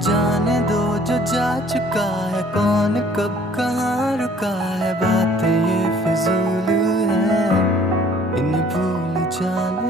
जाने दो जो जा चुका है, कौन कब कहाँ रुका है, बातें ये फिजूल है, इन्हें भूल जाने